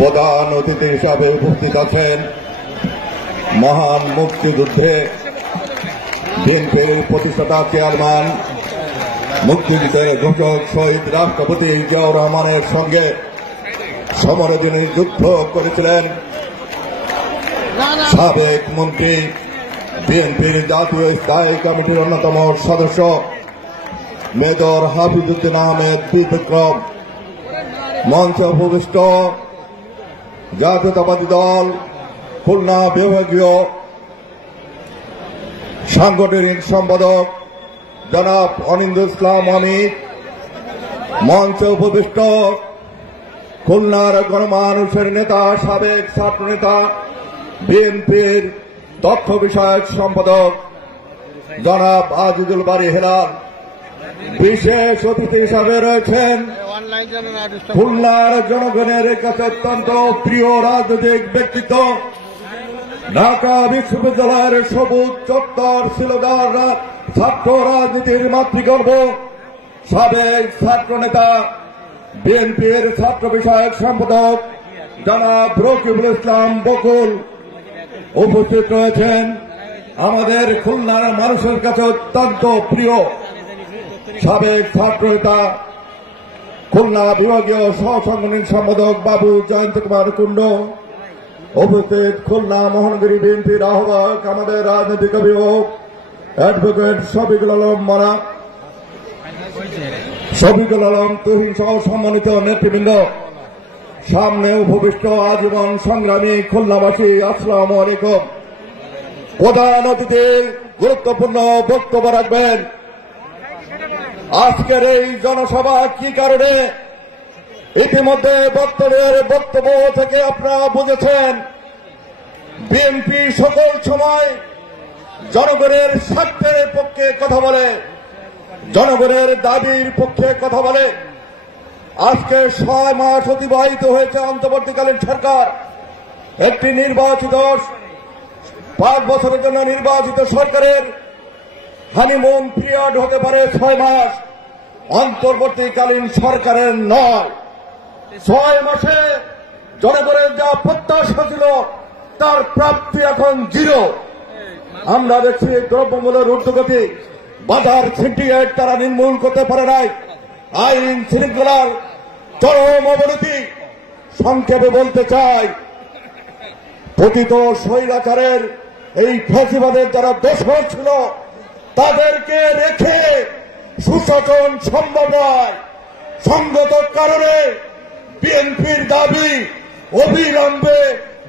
প্রধান অতিথি হিসাবে উপস্থিত আছেন মহান মুক্তিযুদ্ধে বিএনপির প্রতিষ্ঠাতা চেয়ারম্যান মুক্তিযুদ্ধের ঘোষক শহীদ রাষ্ট্রপতি জিয়াউর রহমানের সঙ্গে সমরে যিনি যুদ্ধ করেছিলেন সাবেক মন্ত্রী বিএনপির জাতীয় স্থায়ী কমিটির অন্যতম সদস্য মেজর হাফিজউদ্দিন আহমেদ বিক্রম, মঞ্চে উপবিষ্ট জাতীয়তাবাদী দল খুলনা বিভাগীয় সাংগঠনিক সম্পাদক জনাব অনিন্দু ইসলাম অমিত, মঞ্চে উপবিষ্ট খুলনার গণমানুষের নেতা সাবেক ছাত্র নেতা বিএনপির তথ্য বিষয়ক সম্পাদক জনাব আজিজুল বারী হেলাল, বিশেষ অতিথি হিসাবে রয়েছেন খুলনার জনগণের কাছে অত্যন্ত প্রিয় রাজনৈতিক ব্যক্তিত্ব ঢাকা বিশ্ববিদ্যালয়ের সবুজ চত্বর শিলদার ছাত্র রাজনীতির মাতৃগর্ভ সাবেক ছাত্র নেতা বিএনপির ছাত্র বিষয়ক সম্পাদক জনাব রকিবুল ইসলাম বকুল উপস্থিত রয়েছেন। আমাদের খুলনার মানুষের কাছে অত্যন্ত প্রিয় সাবেক ছাত্র নেতা খুলনা বিভাগীয় সহসাংগঠনিক সম্পাদক বাবু জয়ন্ত কুমার কুণ্ড, উপস্থিত খুলনা মহানগরী বিএনপির আহ্বায়ক আমাদের রাজনৈতিক অভিভাবক অ্যাডভোকেট শফিকুল আলম মানা, শফিকুল আলম তুহিন সহ সম্মানিত নেতৃবৃন্দ, সামনে উপবিষ্ট আজীবন সংগ্রামী খুলনাবাসী, আসসালামু আলাইকুম। প্রধান অতিথি গুরুত্বপূর্ণ বক্তব্য রাখবেন। আজকের এই জনসভা কি কারণে? ইতিমধ্যে বক্তব্য থেকে আপনারা বুঝেছেন বিএনপি সকল সময় জনগণের স্বার্থের পক্ষে কথা বলে, জনগণের দাবির পক্ষে কথা বলে। আজকে 6 মাস অতিবাহিত হয়েছে অন্তর্বর্তীকালীন সরকার, একটি নির্বাচিত 5 বছরের জন্য নির্বাচিত সরকারের হানিমুন পিরিয়ড হতে পারে 6 মাস, অন্তর্বর্তীকালীন সরকারের নয়। 6 মাসে জনগণের যা প্রত্যাশা ছিল তার প্রাপ্তি এখন 0। আমরা দেখছি দ্রব্যমূল্যের ঊর্ধ্বগতি, বাজার সিন্ডিকেট তারা নির্মূল করতে পারে নাই, আইন শৃঙ্খলার চরম অবনতি। সংক্ষেপে বলতে চাই, পতিত স্বৈরাচারের এই ফ্যাসিবাদের যারা দোষর ছিল তাদেরকে রেখে সুশাসন সম্ভব নয়। সঙ্গত কারণে বিএনপির দাবি অবিলম্বে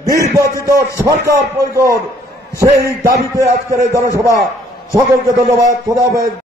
নির্বাচিত সরকার প্রয়োজন। সেই দাবিতে আজকের এই জনসভা। সকলকে ধন্যবাদ। খোদা হাফেজ।